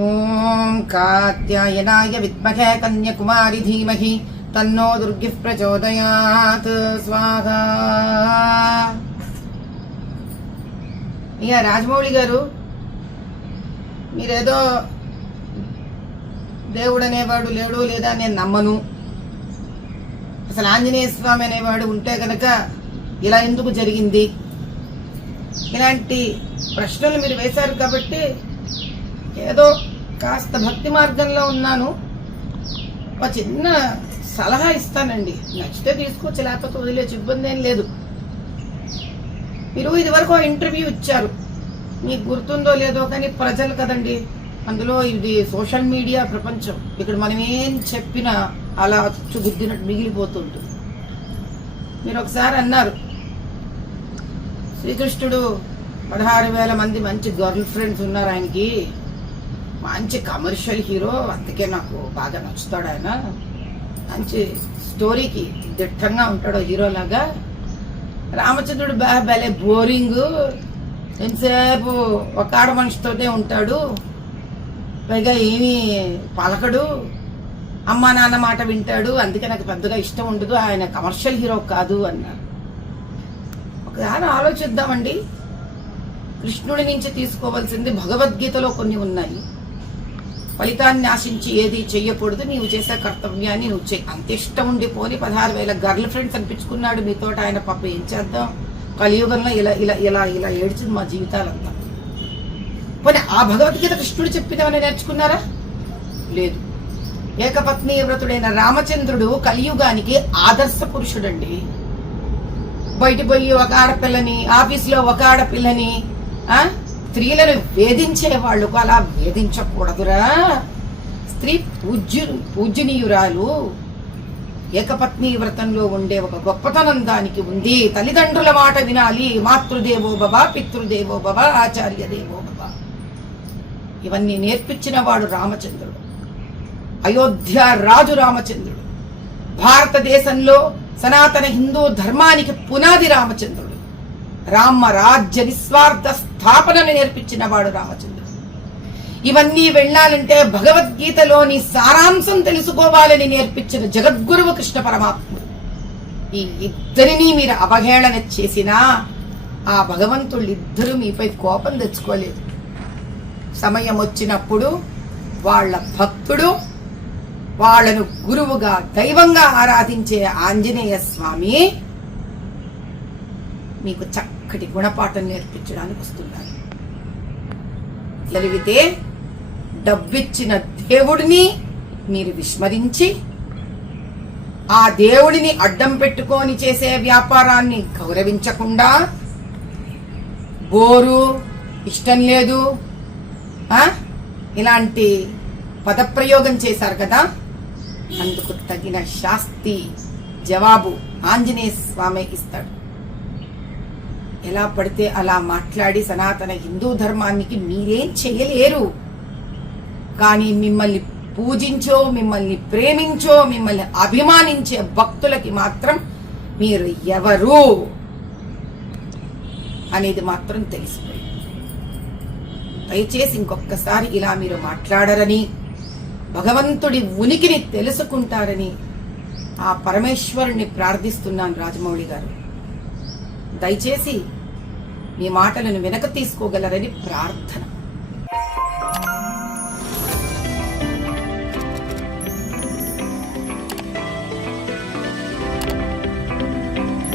ఓం కాత్యాయనాయ విద్మహే కన్యాకుమారి ధీమహి తన్నో దుర్గిః ప్రచోదయాత్. స్వాహా. ఇక రాజమౌళి గారు, మీరేదో దేవుడు అనేవాడు లేడు లేదా నేను నమ్మను, అసలు ఆంజనేయ స్వామి అనేవాడు ఉంటే కనుక ఇలా ఎందుకు జరిగింది, ఇలాంటి ప్రశ్నలు మీరు వేశారు కాబట్టి ఏదో కాస్త భక్తి మార్గంలో ఉన్నాను, ఒక చిన్న సలహా ఇస్తానండి. నచ్చితే తీసుకోవచ్చు, లేకపోతే వదిలేచ్చు, ఇబ్బంది ఏం లేదు. మీరు ఇదివరకు ఇంటర్వ్యూ ఇచ్చారు, మీకు గుర్తుందో లేదో కానీ ప్రజలు కదండి, అందులో ఇది సోషల్ మీడియా ప్రపంచం, ఇక్కడ మనం ఏం చెప్పినా అలా గుద్దినట్టు మిగిలిపోతుంటుంది. మీరు ఒకసారి అన్నారు, శ్రీకృష్ణుడు 16,000 మంది మంచి గర్ల్ ఫ్రెండ్స్ ఉన్నారు ఆయనకి, మంచి కమర్షియల్ హీరో, అందుకే నాకు బాగా నచ్చుతాడు ఆయన, మంచి స్టోరీకి దిట్టంగా ఉంటాడు హీరోలాగా. రామచంద్రుడు భలే బోరింగ్, ఎంతసేపు ఒక ఆడ మనిషితోనే ఉంటాడు, పైగా ఏమీ పలకడు, అమ్మా నాన్న మాట వింటాడు, అందుకే నాకు పెద్దగా ఇష్టం ఉండదు, ఆయన కమర్షియల్ హీరో కాదు అన్నారు. ఒకసారి ఆలోచిద్దామండి. కృష్ణుడి నుంచి తీసుకోవాల్సింది భగవద్గీతలో కొన్ని ఉన్నాయి. ఫలితాన్ని ఆశించి ఏది చెయ్యకూడదు, నీవు చేసే కర్తవ్యాన్ని నువ్వు చెయ్యి. అంత ఇష్టం ఉండిపోని 16,000 గర్ల్ ఫ్రెండ్స్ అనిపించుకున్నాడు మీతో. ఆయన పాప ఏం చేద్దాం, కలియుగంలో ఇలా ఇలా ఇలా ఇలా ఏడ్చింది మా జీవితాలంతా. పోనీ ఆ భగవద్గీత కృష్ణుడు చెప్పినవని నేర్చుకున్నారా? లేదు. ఏకపత్ని వ్రతుడైన రామచంద్రుడు కలియుగానికి ఆదర్శ పురుషుడండి. బయట పోయి ఒక ఆడపిల్లని, ఆఫీసులో ఒక ఆడపిల్లని, స్త్రీలను వేధించే వాళ్లకు అలా వేధించకూడదురా. స్త్రీ పూజ్యనీయురాలు. ఏకపత్ని వ్రతంలో ఉండే ఒక గొప్పతనం దానికి ఉంది. తల్లిదండ్రుల మాట వినాలి. మాతృదేవో భవ, పితృదేవో భవ, ఆచార్య దేవో భవ. ఇవన్నీ నేర్పించిన వాడు రామచంద్రుడు. అయోధ్య రాజు రామచంద్రుడు. భారతదేశంలో సనాతన హిందూ ధర్మానికి పునాది రామచంద్రుడు. రామ రాజ్య నిస్వార్థ స్థాపనను నేర్పించిన వాడు రామచంద్రుడు. ఇవన్నీ వెళ్ళాలంటే భగవద్గీతలోని సారాంశం తెలుసుకోవాలని నేర్పించిన జగద్గురువు కృష్ణ పరమాత్ముడు. ఈ ఇద్దరినీ మీరు అవహేళన చేసినా ఆ భగవంతుళ్ళిద్దరూ మీపై కోపం తెచ్చుకోలేదు. సమయం వచ్చినప్పుడు వాళ్ళ భక్తుడు, వాళ్లను గురువుగా దైవంగా ఆరాధించే ఆంజనేయ స్వామి మీకు చక్కటి గుణపాఠం నేర్పించడానికి వస్తున్నారు. జరిగితే డబ్బిచ్చిన దేవుడిని మీరు విస్మరించి ఆ దేవుడిని అడ్డం పెట్టుకొని చేసే వ్యాపారాన్ని గౌరవించకుండా, బోరు, ఇష్టం లేదు, ఇలాంటి పదప్రయోగం చేశారు కదా, అందుకు తగిన శాస్తి జవాబు ఆంజనేయ స్వామి ఇస్తాడు. ఎలా పడితే అలా మాట్లాడి సనాతన హిందూ ధర్మానికి మీరేం చేయలేరు. కానీ మిమ్మల్ని పూజించో, మిమ్మల్ని ప్రేమించో, మిమ్మల్ని అభిమానించే భక్తులకి మాత్రం మీరు ఎవరు అనేది మాత్రం తెలిసిపోయింది. దయచేసి ఇంకొకసారి ఇలా మీరు మాట్లాడరని, భగవంతుడి ఉనికిని తెలుసుకుంటారని ఆ పరమేశ్వరుణ్ణి ప్రార్థిస్తున్నాను. రాజమౌళి గారు, దయచేసి మీ మాటలను వెనక తీసుకోగలరని ప్రార్థన.